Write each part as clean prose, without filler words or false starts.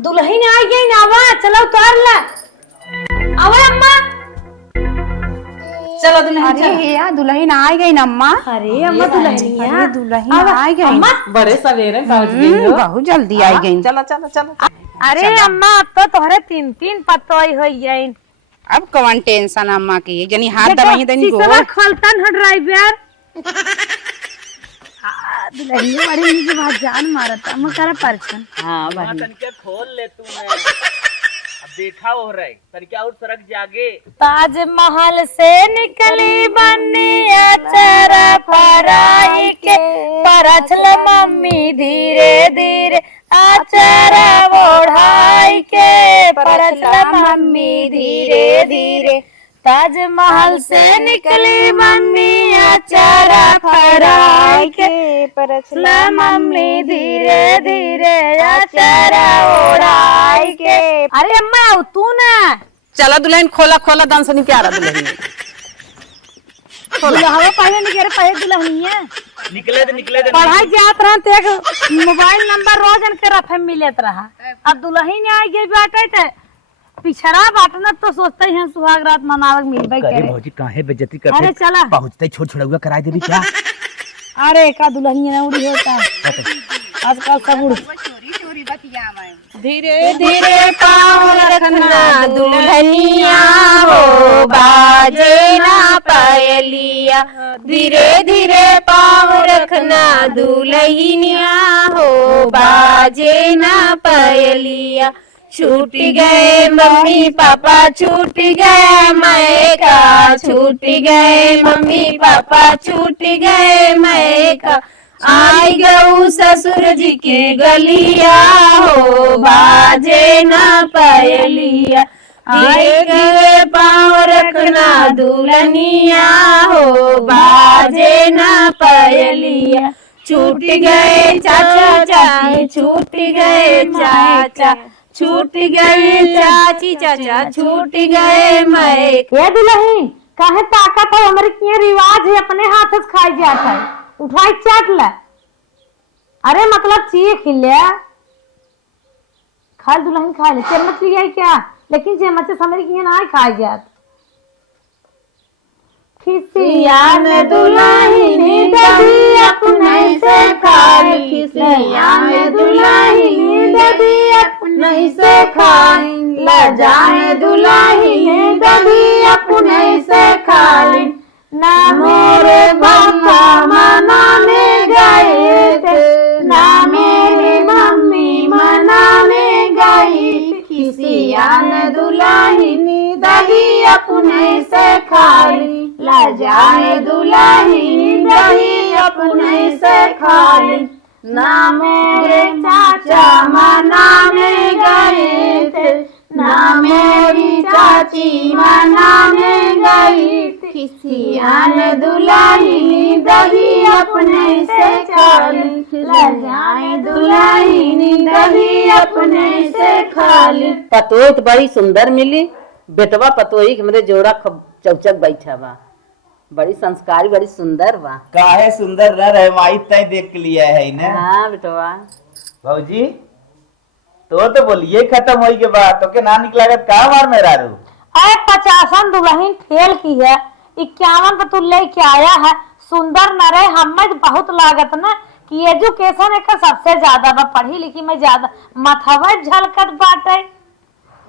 दुल्हन आ गई ना, आवा चलो उतार ला। आवा अम्मा, चलो दुल्हन। अरे यार दुल्हन आ गई ना अम्मा। अरे अम्मा दुल्हनिया, अरे दुल्हन आ गई अम्मा बड़े सवेरे पहुंच गई हो। बहुत जल्दी आई गई। चलो चलो चलो। अरे अम्मा अब तो तोहरे 3-3 पतोई हो गई। अब कौन टेंशन अम्मा की, जनी हाथ दबाई देनी गो। सीसवा खोलतन हो ड्राइवर। दुल्हनिया बड़ी नीचे बात जान मारता, अम्मा करा परछन। हाँ भाई तनिके खोल ले तू मैं अब देखा हो रहा है तनिके और सड़क जागे। ताजमहल से निकली बनिया चरा पराई के, परछल मम्मी धीरे धीरे आचारा ओढ़ाई के, परछल मम्मी धीरे धीरे। ताजमहल से निकली मम्मी आचारा फराई के, परछल मम्मी धीरे धीरे आचारा ओढ़ाई के। अरे अम्मा तू ना चला दुल्हन, खोला खोला दान से क्या रहा दुल्हन। दुल्हवा पहले निकले, पहले दुल्हनिया निकले दे पढ़ाई जात रहा तो एक मोबाइल नंबर रोज के रफे मिलत रहा। अब दुल्हन आ गई बाटे तो पिछड़ा बाटना तो सोचते हैं सुहाग रात मनावक मिलबे करे। भौजी काहे बेइज्जती करते। अरे चला पहुंचते छोड़ छोड़ा कराई देबी क्या। अरे का दुल्हनिया ना उड़ी होता आजकल सब उड़। धीरे धीरे पाँव रखना दुल्हनिया हो, बाजे ना पायलिया। धीरे धीरे पाँव रखना दुल्हनिया हो, बाजे ना पायलिया। छूट गए मम्मी पापा, छूट गया मैका, छूट गए मम्मी पापा, छूट गए मैका। आई गऊ ससुर जी के गलिया हो, बाजे ना पायलिया। आए गए पाँव रखना दुल्हनिया हो, बाजे ना पायलिया। छूट गए चाचा चाची, छूट गए चाचा, छूट गए चाची चाचा, छूट गए मैं। ये दुल्हन काहे ताकत है, हमारे किए रिवाज है अपने हाथ से खाई जाता है, उठाई चाट ला। अरे मतलब चीख ले, खा दुल्हन खा ले। चम्मच लिया क्या, लेकिन चम्मच से समझ किए ना खाई जात। खिसिया में दुल्हन ददी अपने से खाई, खिसिया में दुल्हन ददी अपने से खाई, लजाए दुल्हन ददी अपने से खाई। ना मेरे पापा मनाने गए थे, ना मेरी मम्मी मनाने गई, खिसिया ने दुल्हन दही अपने से खाई, लजाए दुल्हन दही अपने से खाई। ना मेरे चाचा मनाने गए थे, ना मेरी चाची मनाने गई, खिसिया ने दुल्हन दही अपने से खाली, लजाए दुल्हन दही अपने से खाली। पतोही तो बड़ी सुंदर मिली, बेटवा पतोही के मेरे जोड़ा चौचक बैठा बा, बड़ी संस्कारी बड़ी सुंदर बा। काहे सुंदर न रहे माई तय देख लिया है ना। हाँ बेटवा भौजी तो बोलिए खत्म हो के बाद तो के ना निकलागत का मार मेरा रू। अरे 50 दुल्हन फेल की है, 51 पे तू लेके आया है। सुंदर न रहे हमें तो बहुत लागत ना कि एजुकेशन एक सबसे ज्यादा बा, पढ़ी लिखी में ज्यादा मथवा झलकत बाटे।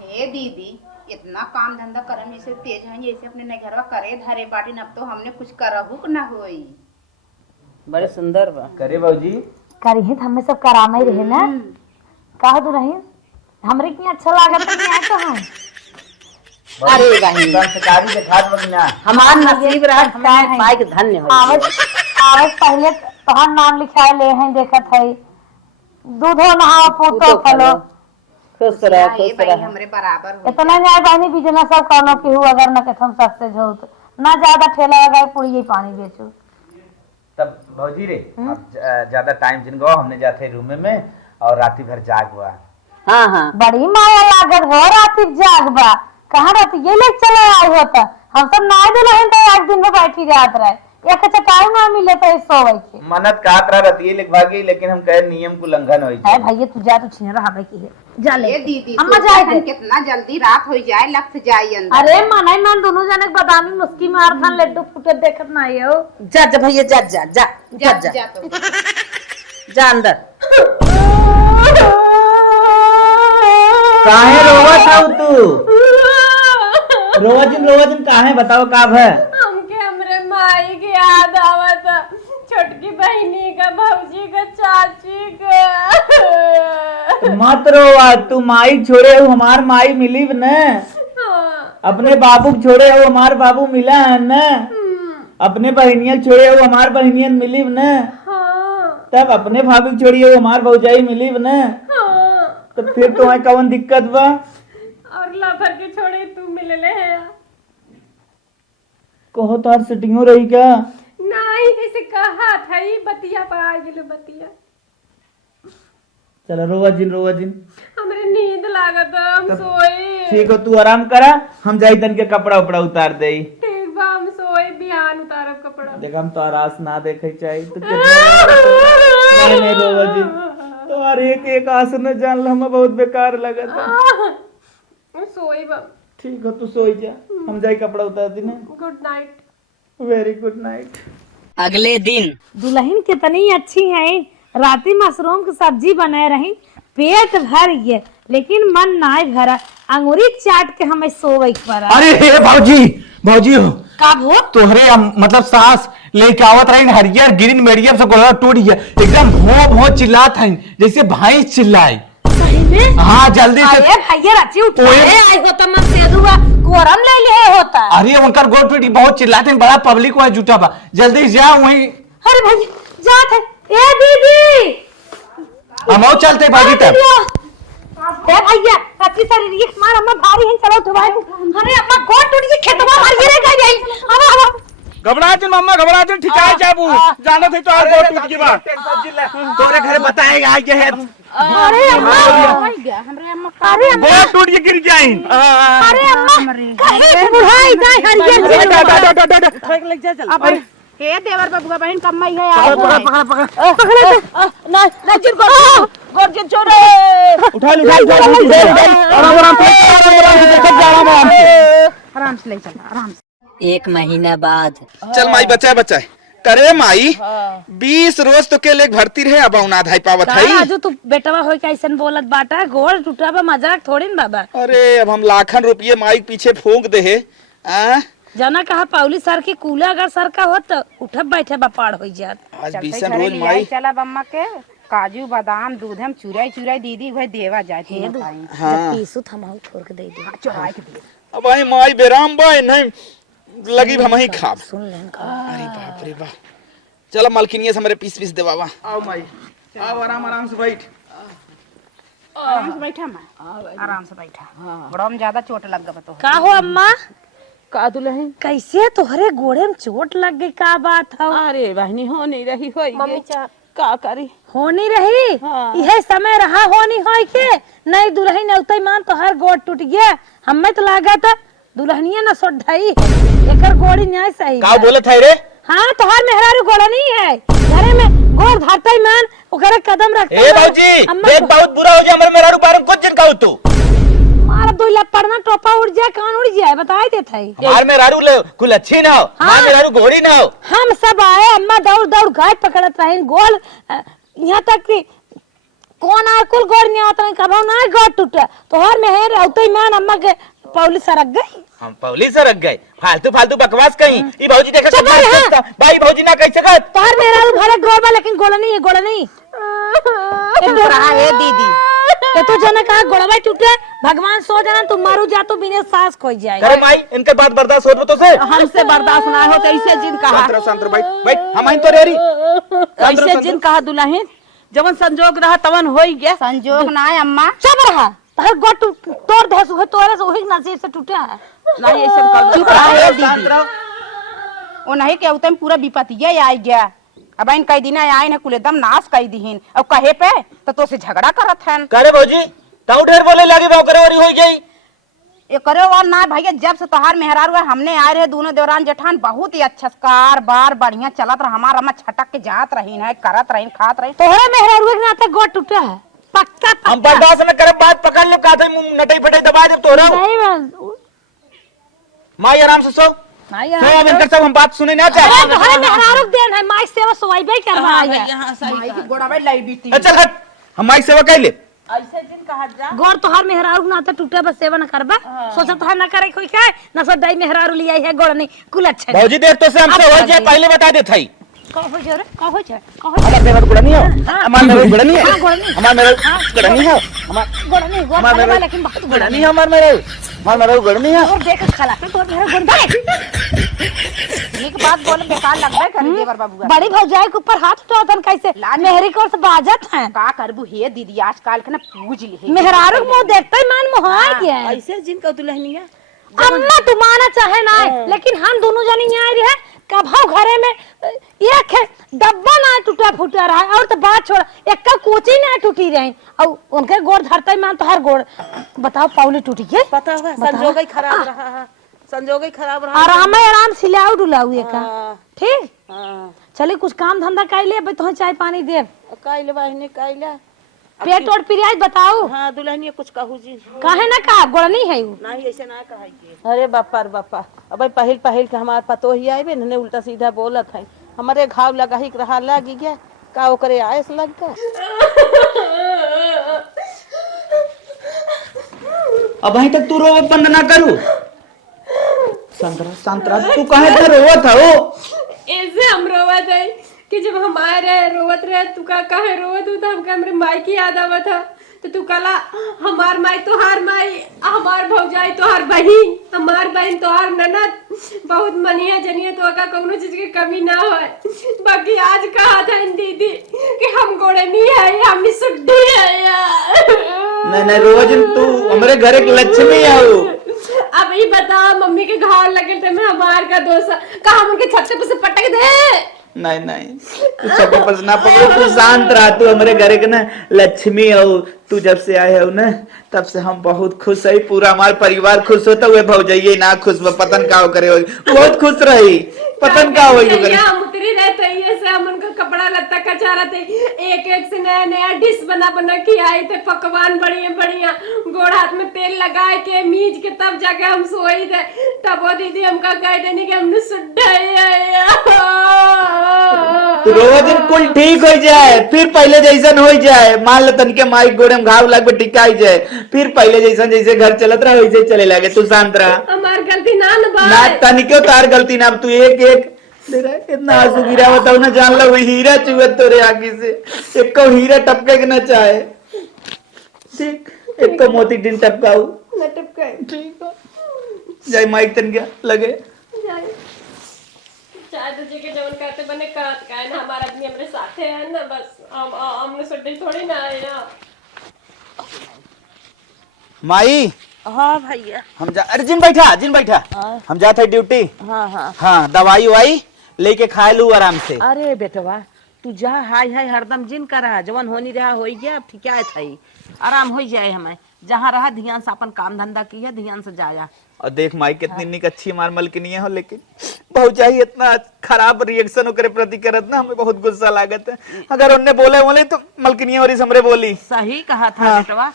हे दीदी इतना काम धंधा करे में से तेज हैं, जैसे अपने नगरवा करे धरे बाटी, अब तो हमने कुछ करहुक ना होई। बड़ी सुंदर बा। करे भौजी करी हमें सब करामा ही रहे ना। कह दुल्हन हमरे की अच्छा लागत है कि तो हम। अरे बहन संस्कारी के खाद बगना हमार नसीब रहा, हमें पाई के धन्य हो। आवत पहले तोहर नाम लिखाए ले हैं, देखत है दूधो नहाओ पूतो फलो। खुश रह खुश रह। हमरे बराबर हो इतना जाए बहनी बिजनेस सब कौनो की हो, अगर न कथम सस्ते जो तो ना ज्यादा ठेला लगाए पुड़ी पानी बेचो। तब भौजी रे अब ज्यादा टाइम जिन गो हमने जाते रूम में और राती भर जाग हुआ। हाँ हाँ बड़ी माया लागत हो राती जागबा, कहाँ रहती ये लेके चले आए होता। हम सब ना दुल्हन तो एक दिन में बैठी जात रहे, एक चटाई ना मिले तो सोवे के मन्नत कात रहती है लिखवा के, लेकिन हम कहे नियम को उल्लंघन होई है भैया तू जा, तू छीन रहा की है जा ले ये दीदी अम्मा तो जाए बहन कितना जल्दी रात हो जाए लग जाए अंदर। अरे मनाई मन दोनों जने के बादामी मुस्की मार खान लड्डू फूटे देखत ना हो। जा जा भैया जा जा जा जा जा, जा तो जा अंदर। काहे रोवत हऊ तू? रोवजन काहे बताओ का है? हमके हमरे माई की याद आवत, छोटकी बहनी का, भौजी का, चाची का। मत रोवा, तू माई छोड़े हो हमार माई मिली न, हाँ, अपने बाबू को छोड़े हो हमार बाबू मिला है न, अपने बहनियन छोड़े हो हमार बहनियन मिली न, हाँ, तब अपने भाभी को छोड़ी हो हमार भौजाई मिली न, हाँ। तो फिर तुम्हें कौन दिक्कत बा? और लफर के छोड़े तू मिलले है कहो तार सेटिंगो रही क्या? नहीं, जैसे कहा था ही बतिया पर आ गेलो बतिया। चलो रोवजिन हमरे नींद लागत, हम सोए। ठीक हो, तू आराम करा, हम जाई तन के कपड़ा उपड़ा उतार दे। ठीक बा, हम सोए, बिहान उतारब कपड़ा। देख हम तो आरास ना देखे चाहिए तो नहीं रोवजिन, तो एक एक आस न जान हम बहुत बेकार लगत है। सोए बा। ठीक हो, तू सोई जा, हम जाई कपड़ा उतार दी ना। Good night. Very good night. अगले दिन दुल्हन कितनी अच्छी है, राती मशरूम की सब्जी बनाए रही, पेट भर गए लेकिन मन ना भरा, अंगूरी चाट के हमें सोवे पर। अरे हे भौजी हो कब हो तोहरे मतलब सास लेके आवत रही हरियर ग्रीन मीडियम से गोला टूट गया, एकदम भो चिल्लात है जैसे भाई चिल्लाए। सही में? हाँ जल्दी से। अरे भैया राची उठे आई होता मन से दुआ कोरम ले ले होता। अरे उनका गोड़ टूटी बहुत चिल्लाते हैं, बड़ा पब्लिक वहाँ जुटा बा, जल्दी जा वहीं। अरे भैया जात है। ए दीदी हम और चलते भागी तब। ए भैया राची सारी रिक्स मार, अम्मा भारी है, चलो तो भाई। अरे अम्मा गोड़ टूट गई, खेतवा मार गिरे गई। अब घबराहट मम्मा घबराहट, ठिकाए चाबू जाना थे तो और गोड़ टूट की बात तोरे घर बताएगा ये है। अरे अम्मा अरे अम्मा गोड़ टूट के गिर जाए। अरे अम्मा कहे बुढ़ाई जाए हरियर अब हे देवर बबुआ बहन कम्मई है ना जिन गोर्जन छोड़े उठा आराम से ले चल आराम से। 1 महीना बाद चल माई बचाए करे माई 20 रोज तो के लेक भर्ती रहे, अब ना धाई पावत है। आजू तू बेटवा होई कैसन बोलत बाटा, गोड़ टूटा बा, मजाक थोड़ी न बाबा। अरे अब हम लाखन रुपये माई के पीछे फूंक दे है। जना कहा पाउली सर की कूला अगर सर का होत तो उठब बैठे बापाड़ हो जात। आज 20 रोज माई चला बम्मा के काजू बादाम दूध हम चुराई दीदी वही देवा जाए थे हाँ पीसू थमाऊ छोड़ के दे दे। चुराई के दे अब आई माई बेराम बाई नहीं लगी हम ही खाब। सुन लेन का अरे बाप रे बाप, चलो मलकिनिया से हमारे पीस देवावा। आओ माई आओ, आराम से बैठ। आराम से बैठा मैं आराम से बैठा। बड़ा में ज्यादा चोट लग गया तो का हो अम्मा? का दुल्हन? कैसे तोहरे गोड़े में चोट लग गई, का बात हो? अरे बहनी हो नहीं रही होई का करी, हो नहीं रही? हाँ। यह समय रहा हो नहीं हो के नहीं दुल्हन उतई मान तो हर गोड़ टूट गया, हमें तो लागा था दुल्हनिया न सोढ़ाई एकर गोड़ी न्याय सही का बोलत है रे? हाँ तोहार मेहरारू गोड़ा नहीं है, घरे में गोड़ धरते मान ओकरे कदम रखते। ए बाबूजी देख बहुत बुरा हो जाए, हमरे मेरा रुपया में कुछ जिन कहू तू मारा दो लपड़ना टोपा उड़ जाए, कान उड़ जाए, बताई देत है। हमार मेहरारू ले कुल अच्छी ना हो, हमार मेहरारू घोड़ी ना हो। हम सब आए, अम्मा दौड़ दौड़ गाय पकड़त रहे, गोल यहाँ तक कि कौन आ कुल गोड़ नहीं आता नहीं, कब ना गोड़ टूटे तोहर मेहर औते मान अम्मा के पौली सरक गई। हम पौली से रख गए, फालतू बकवास कहीं। ई भौजी देखा चुप रह, हाँ। भाई भौजी ना कह सकत। तोहर मेहरारू भरे गोड़ बा, लेकिन गोड़ नहीं है, गोड़ नहीं है दीदी। ये तो जना कहा गोड़वा टूटे, भगवान सो जाना तुम मारू जा तो बिना सांस खोई जाए। अरे माई इनके बात बर्दाश्त हो तो से हमसे बर्दाश्त ना हो तो ऐसे जिन कहा, संतर बैठ हम ही तो रेरी ऐसे जिन कहा दुल्हन, जवन संजोग रहा तवन हो ही गया। संजोग ना है अम्मा। चुप रहा, तोहर गोड़ तोड़ दे सुहे तोरे से वही नसीब से टूटे है। नहीं ऐसे कर चुप रहा है दीदी। ओ नहीं के उतम पूरा विपत्तिये आई गया, अब इन कई दिन आए न कुल एकदम नाश कई दीहिन, अब कहे पे तो से झगड़ा करत हन। करे भौजी ताऊ ढेर बोले लागे बाव करे वाली होई गई। ये करे और ना भैया, जब से तोहार मेहरार हुआ हमने आए रहे दोनों देवरान जेठान, बहुत ही अच्छा कार बार बढ़िया चलत रहा, हमारा अम्मा छटक के जात रही है, करत रही, खात रही। तोहरा मेहरारू के नाते गोड़ टूटा है पक्का हम बर्दाश्त न करे, बात पकड़ लो, का नटई फटई दबा दे तोरा। माई आराम से सो अब इनकर सब हम बात सुने ना चाहे। तोहरा मेहरारू देन है, माई सेवा सोईबे करवा है। माई की गोड़ावे लाई बीती चल हट, हम माई सेवा कर ले। ऐसे दिन कहा जा गोड़ तोहर मेहरारू नाते टूटे बस सेवा न करबा, सोचा तोहर न करे कोई काय न सो दाई मेहरारू लिया है गोड़ नहीं कुल अच्छा। भौजी देख तो से हमसे हो जाए पहले बता दे थाई। कहो जोरे कहो जोरे कहो हमार मेरा गुड़ा नहीं है, हमार मेरा गुड़ा नहीं है, हमार मेरा गुड़ा नहीं है, गोड़ नहीं गोड़ हमार मेरा लेकिन बहुत गुड़ा नहीं है, हमार मेरा गुड़ा नहीं है। और देख खला पे तोर मेहरा गोड़ दे। एक बात बोले बेकार लगबे कर देवर बाबू। बड़ी भौजाई के ऊपर हाथ उठातन कैसे मेहरी कोर से बाजत है। का करबू हे दीदी, आजकल के ना पूज ली मेहरारू मुंह देखते ही मन मोहा गया है। ऐसे जिनका दुल्हनिया अम्मा तू माना चाहे ना, लेकिन हम दोनों जनी यहाँ रहे कभाव घरे में एक है डब्बा ना टूटा फूटा रहा है, और तो बात छोड़ एक का कोची ना टूटी रही, और उनके गोड़ धरते मान तो हर गोड़ बताओ पाउली टूटी के पता है, संजोग ही खराब रहा है, संजोग ही खराब रहा। आराम आराम सिलाऊ डुलाऊ एक का ठीक। हाँ चलिए कुछ काम धंधा कर ले, अब तो चाय पानी दे, काइले बहने काइले पेट और पिरियाज बताओ। हाँ दुल्हनिया कुछ कहू जी काहे ना का गोड़ नहीं है उ नहीं, ऐसे ना कहाइए। अरे बापा रे बापा, अब पहिल पहिल के हमार पतो ही आए ने उल्टा सीधा बोलत है, हमारे घाव लगा ही रहा लगी गया का ओकरे आयस लग गया। अब अभी तक तू रोवत बंद ना करू। संतरा संतरा तू कहे थे रोवत हो? ऐसे हम रोवत है कि जब हम आए रहे रोवत रहे, तू का कहे रोवत हो, तो हमका हमरे माई की याद आवत था, तो तू कला हमार माई तोहार माई, हमार भौजाई तोहार बहिन, हमार बहन तोहार ननद, बहुत मनिया जनिया तो का कौनो चीज की कमी ना होए। बाकी आज कहा था दीदी कि हम गोड़े नहीं है, हम सुड्ढी है यार। नहीं नहीं रोज तू हमारे घर एक लक्ष्मी आओ। अब ये बताओ मम्मी के घाव लगे थे, मैं हमार का दोस्त का हम उनके छत्ते पर से पटक दे। नहीं नहीं तू छठे पर से ना पकड़ो, तू शांत रहा, तू हमारे घर के ना लक्ष्मी हो। तू जब से आए हो ना तब से हम बहुत खुश है, पूरा हमारा परिवार खुश होता हुए भौजाइए ना खुश पतन का करे हो, बहुत खुश रही पतन का हो हम उतरी रहते ही से, हम उनका कपड़ा लत्ता कचारा थे, एक एक से नया नया डिश बना बना के आए थे, पकवान बढ़िया बढ़िया, गोड़ हाथ में तेल लगाए के मीज के तब जाके हम सोई थे। तब वो दीदी हमका कह देनी कि हमने रोज कुल ठीक हो जाए, फिर पहले जैसन हो जाए। मान लो तनिके माई गोड़े में घाव लग टिकाई जाए, फिर पहले जैसन जैसे घर चलत रहा वैसे चले लगे। तू शांत रहा, हमार गलती ना तनिके तार गलती ना, तू एक एक इतना आंसू गिरा बताऊ ना, जान लो हीरा चुहत तोरे आगे से, एक को हीरा टपके के ना चाहे ठीक, एक को मोती दिन टपकाऊ ठीक है। जय माइक तन क्या लगे चाहे तुझे के जवन करते बने करत का ना, हमारा आदमी हमरे साथे है ना, बस हमने सुड्ढी थोड़ी ना है ना। माई हाँ भैया हम जा, अरे जिन बैठा हम जाते ड्यूटी। हाँ हाँ हाँ दवाई वाई लेके खा लू आराम से। अरे बेटवा तू जा, हाय हाय हरदम जिन करा, जवन होनी रहा हो गया, अब ठीक है थई आराम हो जाए। हमें जहाँ रहा ध्यान से अपन काम धंधा किया, ध्यान से जाया। और देख माई कितनी निक अच्छी मार मलकिनी हो, लेकिन भौजाई इतना खराब रिएक्शन ओकरे प्रति करत ना, हमें बहुत गुस्सा लागत है। अगर उनने बोले तो मलकिनी और हमरे बोली। सही कहा था बेटवा,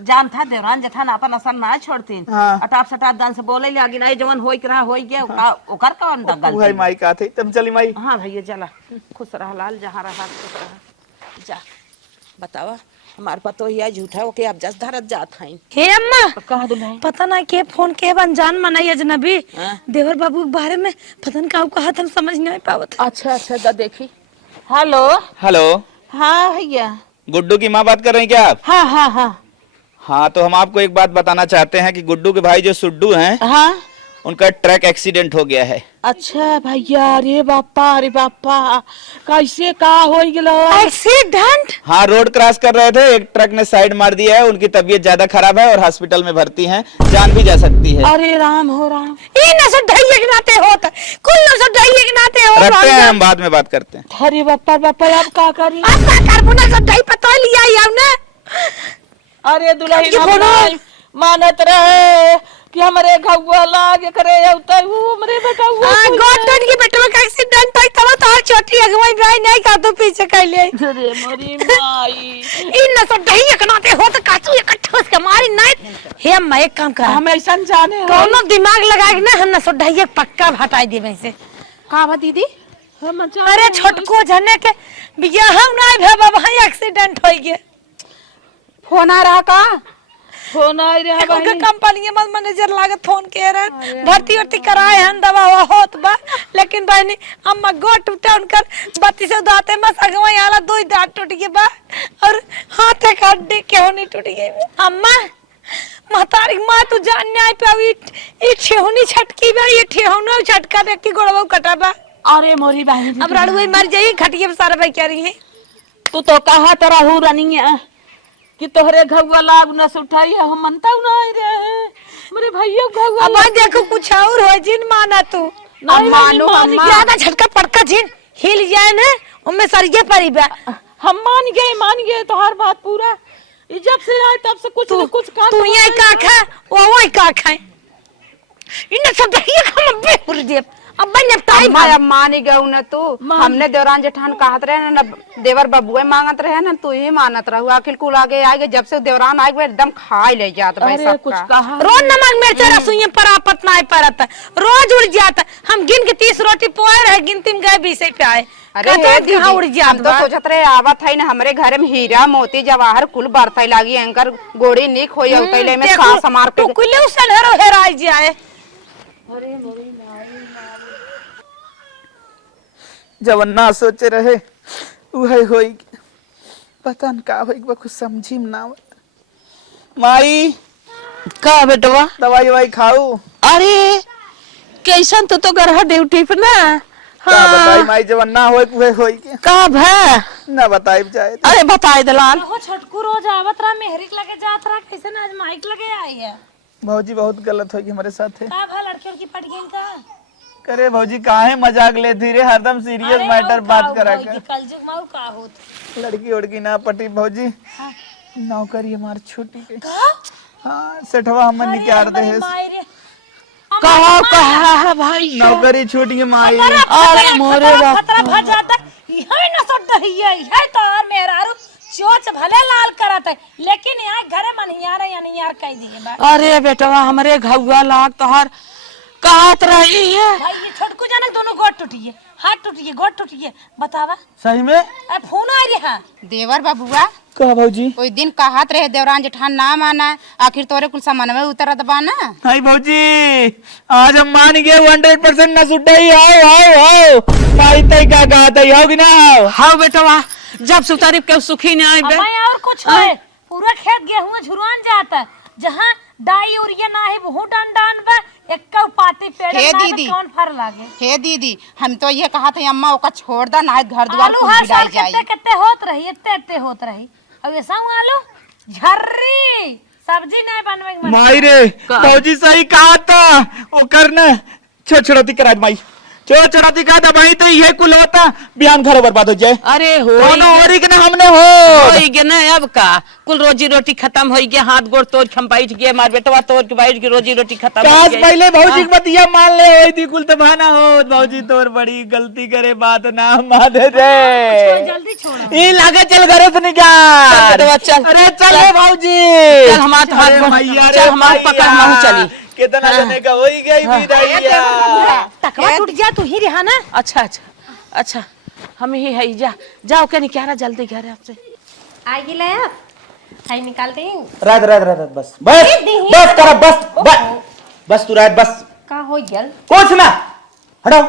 जान था देवरान जेठान अपन असर ना छोड़तीन। हाँ। अटाप सटाप दान से बोले लागी नहीं, जवन होई रहा होई गया, ओकर कौन दगल। भाई माई का थे तुम चली माई। हाँ भैया चला, खुश रहा लाल, जहाँ रहा खुश रहा। जा बतावा हमार पतो ही झूठा हो के अब जस धरत जात हैं। हे अम्मा कहा दुल्हन पता ना के फोन के अनजान मनाई अजनबी हाँ? देवर बाबू के बारे में पता न का कहा हम समझ नहीं पावत। अच्छा अच्छा दा देखी। हेलो हेलो हाँ भैया, गुड्डू की माँ बात कर रही हैं क्या आप? हाँ हाँ हाँ हाँ तो हम आपको एक बात बताना चाहते हैं कि गुड्डू के भाई जो सुड्डू हैं, हाँ उनका ट्रक एक्सीडेंट हो गया है। अच्छा भैया, अरे बापा कैसे का हो गया एक्सीडेंट? हाँ रोड क्रॉस कर रहे थे, एक ट्रक ने साइड मार दिया है, उनकी तबीयत ज्यादा खराब है और हॉस्पिटल में भर्ती हैं, जान भी जा सकती है। अरे राम हो राम, ये नसब ढाई के नाते होता कुल नसब ढाई के नाते हो। रखते हैं, हम बाद में बात करते हैं। अरे बापा अब का करी? अब का करबो नसब ढाई पता लिया याव ने। अरे दुल्हन मानत रहे कि हमारे घुआ लागे करे उता वो हमरे बेटवा गोटन की बेटवा का एक्सीडेंट होई तब तो छोटी अगवाई भाई नहीं का तो पीछे कर ले अरे मोरी माई इन न तो दही एकनाते हो तो काचू इकट्ठा से मारी नहीं हे मैं एक काम कर हम ऐसा जाने कोनो दिमाग लगा के ना हम न सो दही पक्का हटाई दे वैसे का बा दीदी? हम अरे छोटको जने के बियाह नहीं भेबा भाई एक्सीडेंट होई गे फोन आ रहा का? फोन आई रे के कंपनी में मैनेजर लागत फोन के रन भर्ती वर्ती कराए हन दवा होत बा लेकिन बहनी अम्मा गोट उठाउन कर बत्ती से दाते में सगवा आला दो दांत टूट गए बा और हाथ के हड्डी क्यों नहीं टूट गई अम्मा महतारी मां तू जान नहीं पावी ई ठेहुनी छटकी बा ये ठेहुनो छटका देख के गोड़वा कटा बा अरे मोरी बहन अब रड़ुई मर जाई खटिए पे सारा भाई कह रही है तू तो कहा तरह हूँ रनिंग कि तोहरे घुआ लाग न सुठाई हम मनता ना रे मेरे भैया घुआ अब देखो कुछ और हो जिन माना तू नहीं मानो अम्मा। ज्यादा झटका पटका जिन हिल जाए ना उनमें सरिये परी बा हम मान गए तो हर बात पूरा ये जब से आए तब से कुछ न कुछ काम तू यही का खा वो का खाए इन सब दहिया हम बेहुर दे अब बन ताई अम्मा मान ही गऊ न तू हमने देवरान जेठान कहत रहे ना देवर बबुए मांगत रहे ना तू ही मानत रहू आखिर कुल आगे आगे जब से देवरान आए एकदम खाई ले जात भाई अरे सब कुछ कहा रोज नमक मिर्च रसुई परापत ना परत रोज उड़ जाता हम गिन के 30 रोटी पोए रहे गिनती में गए 20 पे आए अरे हे दीदी उड़ हम जात तो सोचत रहे आवत है ना हमरे घरे में हीरा मोती जवाहर कुल बरतई लागी एंकर गोड़ी निक होई उतैले में सा समार तू के कुले उसन हेरो हेराई जाए जब ना सोचे रहे उहे होई पता न का होई बा कुछ समझी में ना आवत। माई का बेटवा दवाई ववाई खाऊ अरे कैसन तो गरहा ड्यूटी पे ना का बताई माई जब ना होई उहे होई के का भै ना बताई जाए अरे बताए दलाल हो छोटकू रोज आवत रहा मेहरिक लगे जात रहा कैसे आज माइक लगे आई है भौजी बहुत गलत होगी हमारे साथ है का भा लड़कियों की पट गई का करे भौजी काहे मजाक लेती रे हरदम सीरियस मैटर बात करा कर कलजुग माऊ का होत लड़की उड़की ना पटी भौजी नौकरी हमार छुट्टी के का हाँ सेठवा हम निकाल दे है मायरे कहा भाई नौकरी छूट गई माई अरे मोरे बाप खतरा भा जाता यही न सो दहिया है तो और मेहरारू चोच भले लाल करत है लेकिन यहाँ घरे मनियार या नहीं यार कह दिए बा अरे बेटवा हमरे घुआ लाग तोहर कहत रही है भाई ये छोटकू जाने दोनों गोट टूटिए हाथ टूटिए गोट टूटिए बतावा सही में ए फोन आ रहा देवर बबुआ कहा भौजी कोई दिन कहत रहे देवरान जेठान ना माना आखिर तोरे कुल सामान में उतरत बा ना हाय भौजी आज हम मान गए 100% ना सुटाई आओ आओ आओ माई तई का कहा तई होगी ना हाँ बेटवा जब सुतारीफ के सुखी ने आए बे भाई और कुछ है पूरा खेत गेहूं झुरवान जाता जहां डाई उरिया ना है वो डंडान बा एक पाती पेड़ हे ना दीदी। कौन फर लागे हे दीदी हम तो ये कहा था अम्मा ओका छोड़ दा ना घर द्वार आलू कुल हर बिगाई साल जाई कितने कितने होत रही इतने होत रही अब ऐसा आलू झर्री सब्जी नहीं बनवे के मन माई रे भौजी सही कहा था वो करना छोटी करा माई छोटी कहा था भाई तो ये कुल होता बिहान घर बर्बाद हो जाए अरे हो दोनों ओरी के ना हमने हो होई गे ना अब का कुल रोजी रोटी खत्म होई गे हाथ गोड़ तोड़ के हम बैठ गए मार बेटवा तोड़ के बैठ के रोजी रोटी खत्म हो काश गई पहले भौजी के बतिया मान ले होई थी कुल तो भाना हो भौजी तोर बड़ी गलती करे बात ना मान रे जल्दी छोड़ो ई लागे चल घरे से निकाल बेटवा चल अरे चले भौजी चल हमार हाथ गोड़- चल हमार पकड़ महू चली कितना जने का होई गई विदाईया टकवा टूट जा तू ही रहा ना अच्छा अच्छा अच्छा हम ही है जा जाओ के निकाला जल्दी घर आपसे आगे ले हाय निकाल दे रात रात रात बस बस बस कर बस बस बस तू रात बस का हो गया कुछ ना हटाओ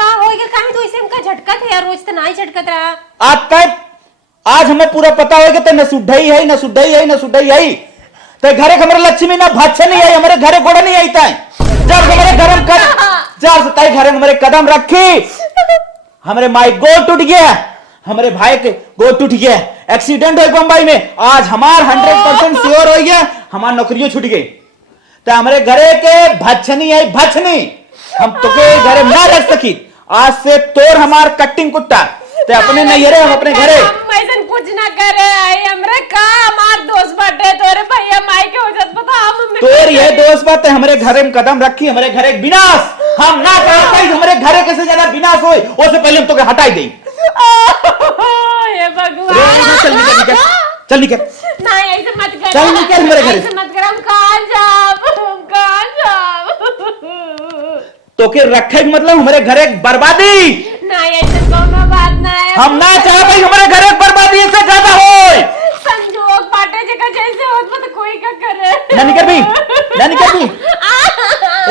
का हो गया काहे तो इसे हमका झटका थे यार रोज तो नहीं झटकत रहा आज तक आज हमें पूरा पता है कि ते न सुढ़ई है न सुढ़ई है न सुढ़ई है ते घरे हमारे लक्ष्मी ना भाषा नहीं आई हमारे घरे घोड़ा नहीं आई ताई जब हमारे घर में जब से ताई घरे हमारे कदम रखी हमारे माई गोड़ टूट गया हमारे भाई के गोड़ टूट गया एक्सीडेंट हुआ बम्बई में आज हमार 100% श्योर हो गया हमार नौकरियों छूट गई तो हमारे घरे के भछनी है भछनी हम तो के घरे ना रख सकी आज से तोर हमार कट्टिंग कुट्टा ते अपने नहीं रे हम अपने घरे हम ऐसन कुछ ना करे आई हमरे का हमार दोस्त बटे तोरे भैया माई के वजह पता हम तोर ये दोस्त बात है हमारे घरे में कदम रखी हमारे घरे विनाश हम ना चाहते हमारे घरे कैसे ज्यादा विनाश हो उससे पहले हम तो हटाई दें हे भगवान चल निकल निकल चल निकल नहीं ऐसे मत कर चल निकल मेरे घर ऐसे मत कर हम कहां जाब तो के रखे मतलब हमारे घरे बर्बादी नहीं ऐसे कोनो बात ना है हम ना चाहते हमारे घरे बर्बादी इससे ज्यादा हो संजोग बाटे जगह जैसे होत मत कोई का करे ना निकल भी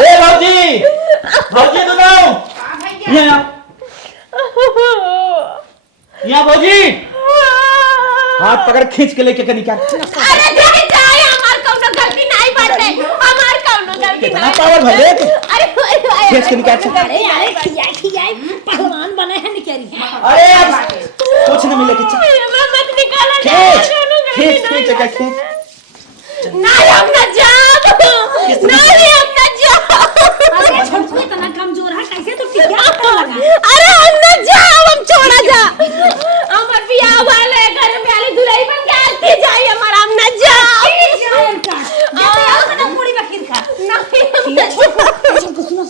ए भौजी भौजी दोनों यहाँ भौजी हाथ पकड़ खींच के लेके निकाल अरे जाए जाए हमार कोनो गलती नहीं बाटे हमार कोनो गलती कितना नहीं पावर भले अरे खींच के निकाल अरे अरे खियाई पहलवान बने हैं निकली है अरे अब कुछ नहीं मिलेगा चल मत निकालो खींच खींच खींच खींच नहीं हम ना जाब नहीं हम ना जाब अरे छोटू इतना कमजोर है कैसे तो टिकिया लगा अरे हम ना जाब हम छोड़ा जा हमर बियाह वाले घर में आली दुल्हन बन के आती जाई हमार हम ना जाब पूरी बकीर का नहीं सुनो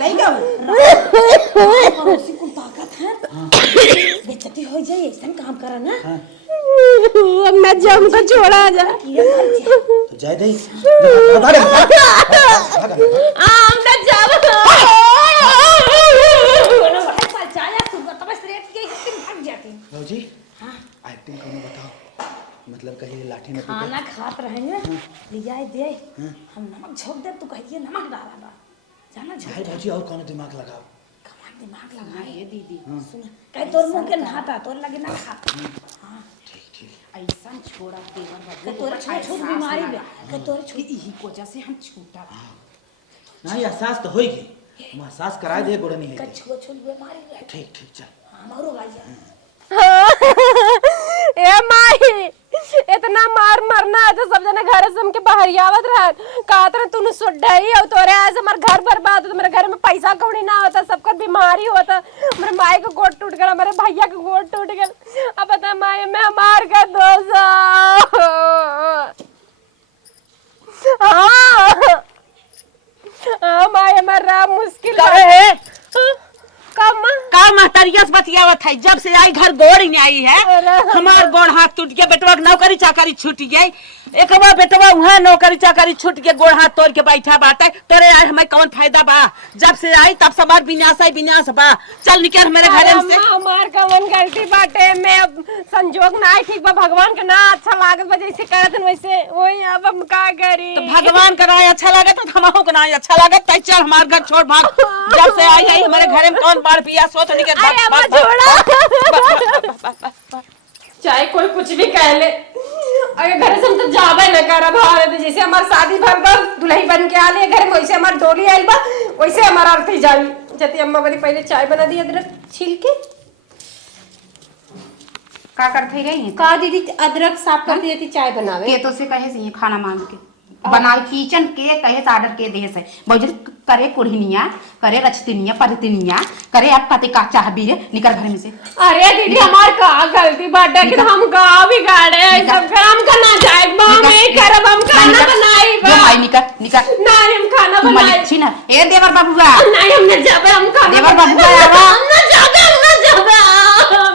नहीं गो पड़ोसी को ताकत है बेइज्जती हो जाए ऐसा काम करा ना हम ना जाब हमको छोड़ा जा तो जाए दे हम ना जाब भौजी एक्टिंग करने बताओ मतलब कहीं लाठी में खाना खात रहे हैं लिया दे हम नमक झोंक दे तू कहिए नमक डाला बा जाना झोंक भाई भौजी और कौन दिमाग लगाओ कमाल दिमाग लगा ये दीदी सुन कह तोर मुंह के नहाता तोर लगे ना खा हां ठीक ठीक ऐसा छोड़ा देवर बाबू तोर छोट बीमारी बे के तोर छोट यही वजह से हम छूटा ना ये एहसास तो होगी एहसास करा दे गोड़ा नहीं है छोट बीमारी बे ठीक ठीक चल हमारो गाय ए माई इतना मार मरना है तो सब जने घर से हमके बाहर आवत रहा कहत रहे तूने सुड्ढई और तोरे ऐसे हमार घर बर्बाद हो मेरे घर में पैसा कौड़ी ना होता सबका बीमारी होता मेरे माई को गोड़ टूट गया मेरे भैया का गोड़ टूट गया अब बता माई मैं मार का दोस्त हाँ माई हमारा मुश्किल है का महतरिया से बतियावत है जब से आई घर गोड़ ही नहीं आई है हमार गोड़ हाथ टूट गया बेटवा नौकरी चाकरी छूट गई एक बार बेटवा वहाँ नौकरी चाकरी छूट के गोड़ हाथ तोड़ के बैठा बाटे तोरे आए हमें कौन फायदा बा जब से आई तब समार विनाश ही विनाश बा चल निकल मेरे घर से हमार कवन गलती बाटे मैं अब संजोग ना आई ठीक बा भगवान का ना अच्छा लागत बा जैसे करत वैसे वही अब हम का करी तो भगवान का राय अच्छा लागत तो हमहु का राय अच्छा लागत तै चल हमार घर छोड़ भाग जब से आई हमारे घर में कौन बाढ़ पिया सो तो निकल अरे अम्मा छोड़ा चाहे कोई कुछ भी कह ले अगर घर से हम तो जाबे न कर भारत जैसे हमार शादी भर बा दुल्हन बन के आली घर में वैसे हमार डोली आइल बा वैसे हमार अर्थी जाई जति अम्मा बड़ी पहले चाय बना दी अदरक छील के का करते गई का दीदी अदरक साफ कर दी थी चाय बनावे के तो से कहे से खाना मांग के बनाल किचन के कहे से ऑर्डर के दे से बजर करे कुढ़निया करे रचतिनिया परतिनिया करे आप पति का चाह बीरे निकल घर में से अरे दीदी हमार का गलती बाटे कि हम गांव बिगाड़े सब काम करना जाए मां में करब हम खाना बनाई जो भाई निकल निकल नहीं हम खाना बनाई छी ना ए देवर बाबूआ नहीं हम न जाबे हम खाना देवर बाबूआ हम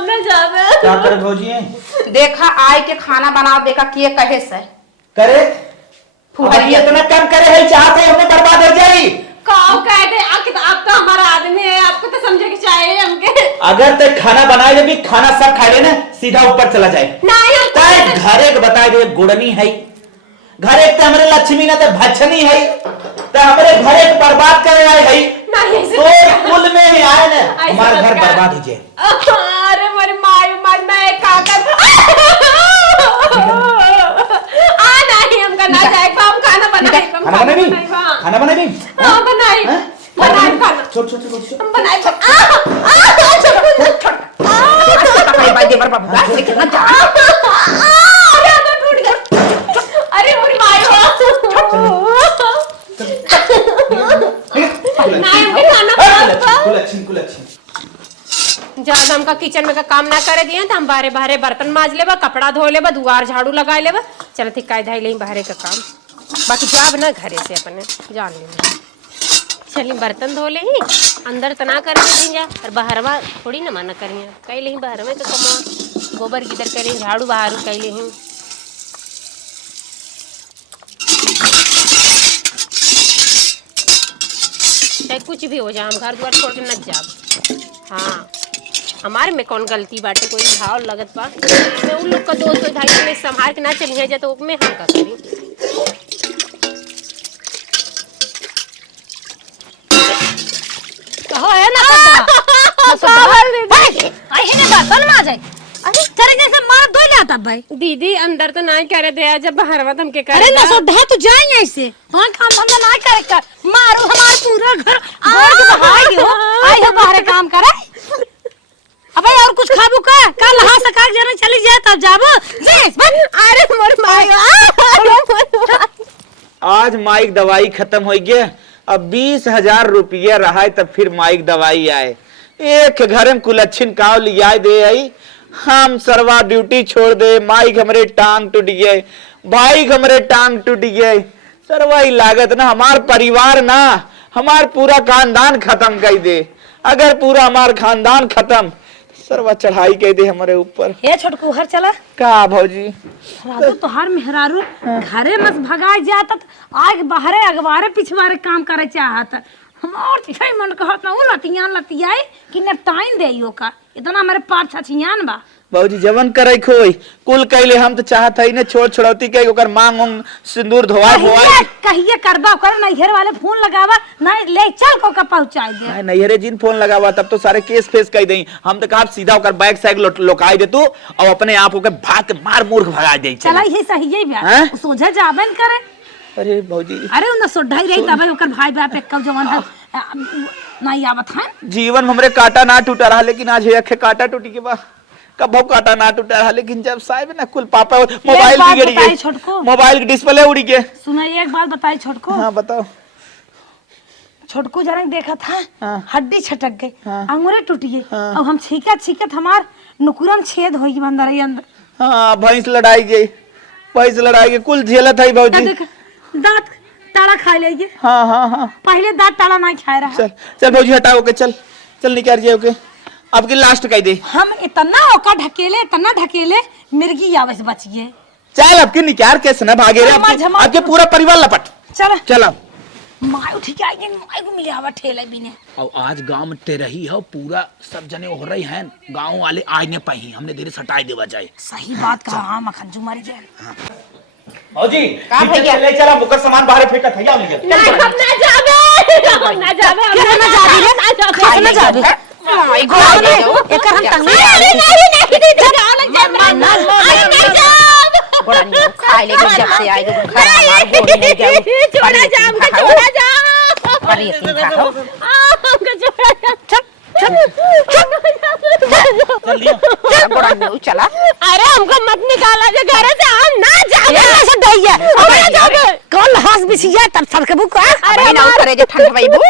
न जाबे क्या करे भौजी देखा आए के खाना बनाओ देखा के कहे से करे फुहरिया इतना कम करे है चाहते हमने बर्बाद हो जाई काओ कहते आप तो हमारा आदमी है आपको तो समझे कि चाहिए हमके अगर ते खाना बनाए जब भी खाना सब खाए ले ना सीधा ऊपर चला जाए नहीं हम ताए घरे के बताए दे गुड़नी है घर एक हमारे लक्ष्मी ना ते भछनी है ते हमारे घरे के बर्बाद करे आए है नहीं तो कुल में ही आए ना हमारा घर बर्बाद हो जाए अरे मेरी माई मैं काकर आ नहीं हम करना जाए हम खाना बनाए खाना बनाई खाना बनाई हां बनाई बनाई खाना छोड़ छोड़ छोड़ हम बनाए भाई देवर बाबूआ लेकिन ना जा अरे तो टूट गया अरे मेरी माई नहीं हम खाना ज्यादा हमका किचन में का काम ना करे दिए तो हम बाहरे बर्तन माज लेबा कपड़ा धो लेबा दुआर झाड़ू लगा लेबा चल ठीक कायदा ही ले बाहरे का काम बाकी जाब ना घरे से अपने जान ले। चली बर्तन धो ले ही अंदर तना कर दीजिए और बाहरवा थोड़ी ना मना करिए कई ले बाहर में तो कमा गोबर गिदर करें झाड़ू बाहर कई ले चाहे कुछ भी हो जाए हम घर द्वार छोड़ के न जाब। हाँ हमारे में कौन गलती बाटे कोई भाव लगत बा मैं उन लोग का दोस्त हो भाई में संभाल के ना चलिए जा तो में हम का करी। कहो है ना आई है ना बर्तन में आ जाए। अरे तेरे जैसे मार दो जाता भाई। दीदी अंदर तो ना करे दे जब बाहर हम के करे। अरे ना सुधा तो जाए ऐसे वहां काम धंधा ना करे कर मारो हमार पूरा घर गोड़ के बहाई हो आई हो बाहर काम करे। अबे और कुछ खाबू का कल हां सका जने चली जाए तब जाबो जी। अरे मोर माई आज माइक दवाई खत्म हो गया। अब 20,000 रुपया रहा है तब फिर माइक दवाई आए एक घर में कुलच्छिन काव लिया दे आई हम सरवा ड्यूटी छोड़ दे माइक हमरे टांग टूट गए भाई हमरे टांग टूट गए सरवा ही लागत ना हमार परिवार ना हमार पूरा खानदान खत्म कर दे। अगर पूरा हमार खानदान खत्म सरवा चढ़ाई कह दे हमारे ऊपर। हे छोटकू हर चला का भौजी राजू तोहार मेहरारू घरे मत भगाए जात आग बाहरे अगवारे पिछवारे काम करे चाहत हम और तिछई मन कहत ना उ लतियाई कि न टाइम देइयो का इतना हमारे पाँच छछियान बा। बाबूजी जवन करे खोई कुल कैले हम तो चाहत है ने छोड़ छोड़ौती के ओकर मांग उंग सिंदूर धोवाई होवाई कहिए करबा कर नैहर वाले फोन लगावा ना ले चल को का पहुंचाई दे। नैहरे जिन फोन लगावा तब तो सारे केस फेस कर देई हम तो कहा सीधा ओकर बैक साइड लोकाई दे तू और अपने आप ओके भाग के मार मूर्ख भगा दे। चला ये सही है बा सोझे जाबन करे। अरे भौजी अरे उन सोढ़ाई रही तब ओकर भाई बाप एक कब जवान है नहीं आवत है। जीवन हमरे काटा ना टूटा रहा लेकिन आज ये काटा टूटी के बा कब काटा ना टूटा रहा लेकिन जब साहब ना कुल पापा मोबाइल बिगड़ गई मोबाइल की डिस्प्ले उड़ी गई। सुना एक बात बताई छोटको। हाँ बताओ। छोटको जरा देखा था हड्डी छटक गई अंगूरे टूट गई अब हम छीकत हमार नुकुरन छेद हो गई अंदर अंदर। हाँ भैंस लड़ाई गई कुल झेलत है भौजी। दांत ताड़ा खा लेगी। हाँ पहले दांत ताड़ा नहीं खा रहा। चल भौजी हटाओ के चल निकाल जाओ के अब की लास्ट कह दे। हम इतना ओका ढकेले मिर्गी आवस बच गए। चल अब की निकाल के सना भागे रे आपके पूरा परिवार लपट चल माय उठ के आएंगे माय को मिले हवा ठेले बिने। और आज गांव में तेरही है पूरा सब जने हो रही हैं गांव वाले आज ने पाई हमने देर सटाई देवा जाए। सही बात कहा हां मखनजू मर गया। भौजी का भैया ले चला मुकर सामान बाहर फेंका थैया मुझे नहीं हम ना जावे हम ना जावे माय गॉड एकर हम तंग नहीं दीदी गांव लग जाए नहीं जाब बड़ा नहीं खाए लेकिन जब से आए घर हमार गोड़ नहीं जाओ छोड़ा जा अरे तुम खाओ हमको छोड़ा जा चल बड़ा नहीं चला। अरे हमको मत निकाला जे घर से हम ना जावे ऐसे दैया हम जावे कल हंस बिछिया तब सरकबू का। अरे ना करे जे ठंड भईबू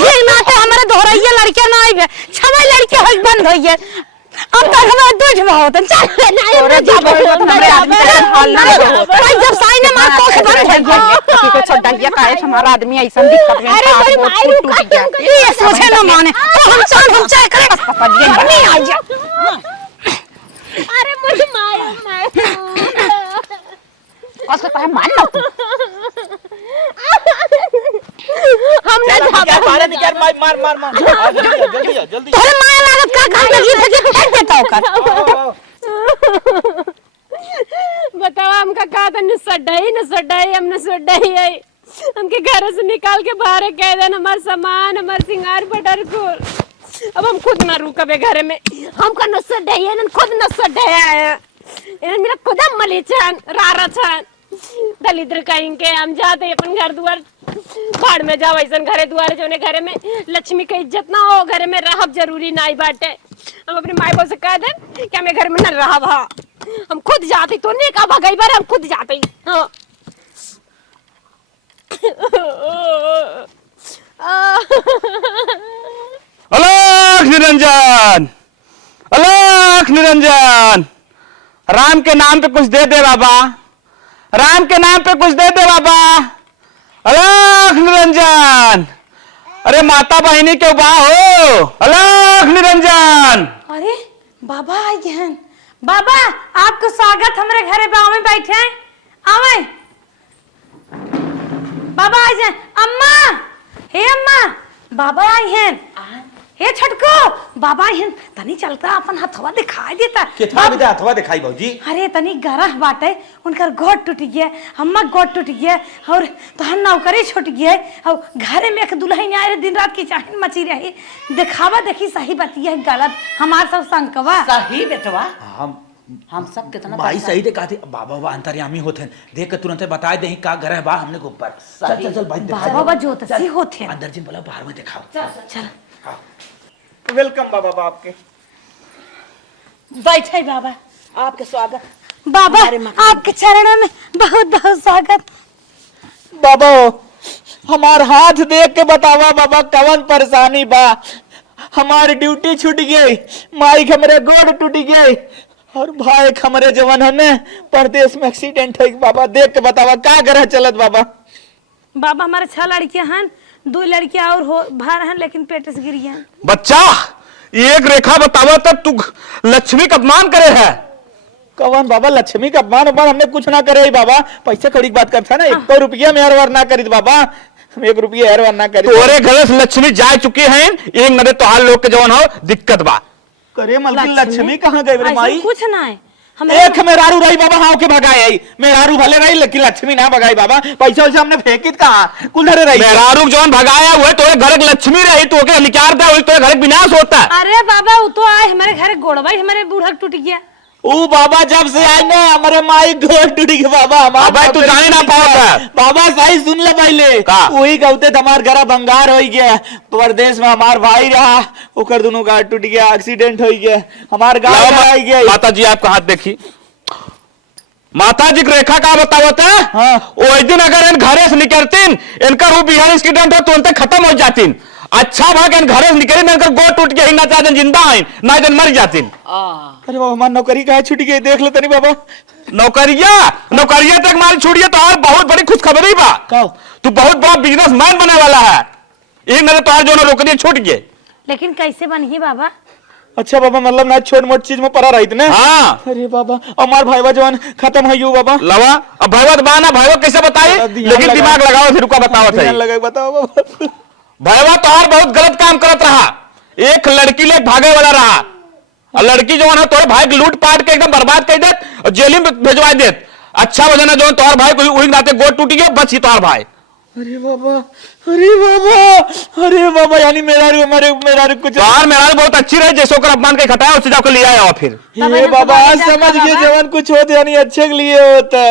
ये नाते हमारे दोहराइया लड़कियां ना आई छवे लड़के होई बंद होई है अब तक हमारा दूध बहुत चल ना तोरे जब हमरे आदमी का हाल ना हो भाई जब साई ने मार को बंद है की को छोड़ दिया काहे हमारा आदमी ऐसा दिक्कत में अरे बहुत टूट गया ये सोचे ना माने तो हम चाय करें नहीं आ जा। अरे मुझे मारो उसको कहे मान लो हम ना जावे जल्दी तोरे माया लागत का काम लगी थे जे फेंक देता ओकर। बताओ हमका कहा था न सड्डाई हमने सड्डाई आई हमके घर से निकाल के बाहर कह देना हमार सामान हमार सिंगार बटर खोल। अब हम खुद ना रुकबे घर में हमका न सड्डाई है न खुद न सड्डाई है इन मेरा खुदा मलीचान रारा छान दलिद्र कहेंगे हम जाते अपन घर द्वार बाढ़ में जाओ ऐसा घरे द्वार जोने घरे में लक्ष्मी का इज्जत ना हो घरे में रहब जरूरी ना बाटे। हम अपने माई बाप से कह दे कि हमें घर में न रहब हम खुद जाते तो नहीं कहा भगाई बार हम खुद जाते हाँ। अलख निरंजन राम के नाम पे कुछ दे दे बाबा राम के नाम पे कुछ दे दे बाबा। अलख निरंजन, अरे माता बहिनी के बा हो। अलख निरंजन, अरे बाबा आई हैं। बाबा आपको स्वागत, हमारे घरे बाव में बैठे हैं। आवे बाबा आई हैं। अम्मा, हे अम्मा, बाबा आई हैं। हे छटको, बाबा आई हैं। तनी चलता अपन हथवा दिखाई देता। हथवा दिखाई भौजी। अरे तनी गरह बाटे, उनकर गोड़ टूट गया, अम्मा गोड़ टूट गया और तहन नौकरी छूट गया और घरे में एक दुल्हन आए रहे, दिन रात की चाहन मची रही। दिखावा देखी सही बतिया गलत, हमार सब संकवा सही बेटवा, हम सब कितना भाई सही दे कहते बाबा अंतर्यामी होते हैं, देख के तुरंत बता दे का घर है बा हमने के ऊपर। चल चल चल भाई बाबा ज्योतिषी होते हैं। अंदर जिन बोला बाहर में दिखाओ। चल वेलकम बाबा आपके। बैठे बाबा, आपके स्वागत। बाबा आपके चरणों में बहुत बहुत स्वागत। बाबा हमार हाथ देख के बतावा बाबा कवन परेशानी बा। हमारी ड्यूटी छूट गई, माइक हमारे गोड़ टूट गई और भाई हमारे जवान हने परदेश में एक्सीडेंट है। बाबा देख के बतावा का ग्रह चलत बाबा। बाबा हमारे 6 लड़कियां हैं, 2 लड़कियां और हो भार हैं, लेकिन पेट से गिरी हैं। बच्चा एक रेखा बतावा तब तू लक्ष्मी का अपमान करे है। कवन बाबा लक्ष्मी का अपमान हमने कुछ ना करे बाबा। पैसे कड़ी बात करता ना, 1 रुपया में हर ना करी बाबा, 1 रुपया हर ना करी। तोरे घर से लक्ष्मी जा चुकी है, एक नरे तो हाल लोग के जवान हो दिक्कत बा। करे मलकिन लक्ष्मी कहाँ गई रे माई? कुछ ना है, एक मेहरारू रही बाबा, हाँ के भगाए आई। मेहरारू भले रही लेकिन लक्ष्मी ना भगाई बाबा। पैसा वैसा हमने फेंकित कहाँ, कुल धरे रही। मेहरारू जवान भगाया हुए तोरे घर की लक्ष्मी रही, तो के निकार दे तोरे घर विनाश होता है। अरे बाबा वो तो आए हमारे घर गोड़वा ही हमारे बूढ़ा टूट गया। ओ बाबा जब से आए ना हमारे माई गोड़ टूट गई बाबा। भाई तू जाने ना पाओ बाबा सही सुन ले पहले। वही कहते हमार घर भंगार हो गया, परदेश में हमार भाई रहा, ओकर दोनों गाड़ टूट गया, एक्सीडेंट हो गया, हमार गाड़ आई गया। माता जी आपका हाथ देखी, माता जी की रेखा का बतावत है। हाँ। वो दिन अगर इन घरे से निकलतीन, इनका रूप बिहार एक्सीडेंट हो तो उनते खत्म हो जातीन। अच्छा भाग इन घरे से निकली, इनका गोड़ टूट गया, ना चाहे जिंदा है ना जन मर जातीन। अरे बाबा हमारी नौकरी कहाँ छूट गई, देख लो तनी बाबा। नौकरिया तक मारी छूट गया तो और बहुत बड़ी खुशखबरी बा। तू बहुत बड़ा बिजनेसमैन बने वाला है। एक नजर तो जो नौकरी छूट गए, लेकिन कैसे बनी बाबा? अच्छा बाबा मतलब ना छोट मोट चीज में पड़ा रही थी ना। हाँ। अरे बाबा हमार भाईवा जवान खत्म है यू बाबा। लवा अब भाईवा बाना भाईवा कैसे बताई, लेकिन दिमाग लगाओ फिर का बताओ सही। बताओ बाबा। भाईवा तो और बहुत गलत काम करत रहा, एक लड़की ले भागे वाला रहा और लड़की जो है तोरे भाई लूट पाट के एकदम बर्बाद कर देत और जेल में भेजवा देत। अच्छा वजह जो तोहर भाई कोई उही नाते गोड़ टूट गया, बच ही तोहर भाई। अरे बाबा, अरे बाबा, अरे बाबा यानी मेरा कुछ मेरा बहुत अच्छी रही, जैसे ओकर अपमान के खटाया उससे जाकर ले आया फिर। ये बाबा आज समझ गए जवान कुछ होते यानी अच्छे के लिए होता।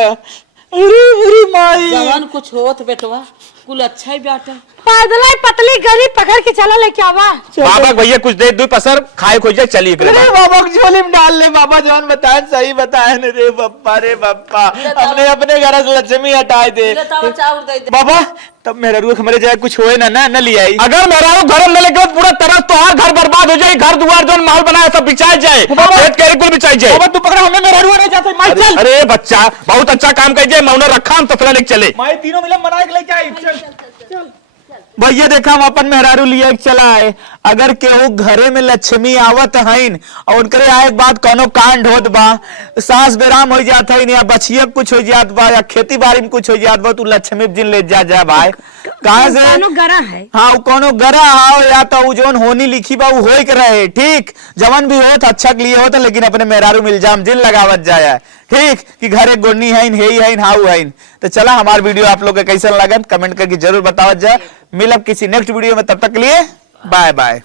अरे माई जवान कुछ होत बेटवा, कुल अच्छा ही बेटा। पैदल पतली गली पकड़ के चला ले क्या बा? बाबा भैया कुछ दे दो पसर खाए खोज जाए चलिए। अरे बाबा झोली में डाल ले बाबा, जवान बताए सही बताए न रे बप्पा, रे बप्पा हमने अपने घर से लक्ष्मी हटाए दे बाबा। तब मेरा रूह हमारे जाए कुछ होए ना ना ले आई। अगर मेरा घर न लेके पूरा तरह तो हर घर बर्बाद हो जाए, घर दुआर जो माहौल बनाया सब बिछाई जाए, कुल बिछाई जाए। बाबा तू पकड़ा हमें मेरा रूह नहीं जाता। माई चल। अरे बच्चा बहुत अच्छा काम कर जाए, मैं रखा हम तसला लेके चले। माई तीनों मिले मना के लेके आई। चल भैया देखा हम अपन मेहरारू लिए चला है। अगर केहू घरे में लक्ष्मी आवत हईन और उनकरे आए बात कोनो कांड होत बा, सास बेराम हो जात है या बचिया कुछ हो जात बा या खेती बाड़ी में कुछ हो जात बा, तू लक्ष्मी जिन ले जा भाई। कहां से कोनो गरा है? हाँ कोनो गरा हाओ या तो जोन होनी लिखी बा होई के रहे, ठीक जवन भी होत अच्छा के लिए होता, लेकिन अपने मेहरारू में इल्जाम जिन लगावत जाए, ठीक कि घर एक गोडनी है हाउ है। तो चला हमार वीडियो आप लोग के कैसा लगन कमेंट करके जरूर बतावत जाए। मिलब किसी नेक्स्ट वीडियो में, तब तक के लिए बाय बाय।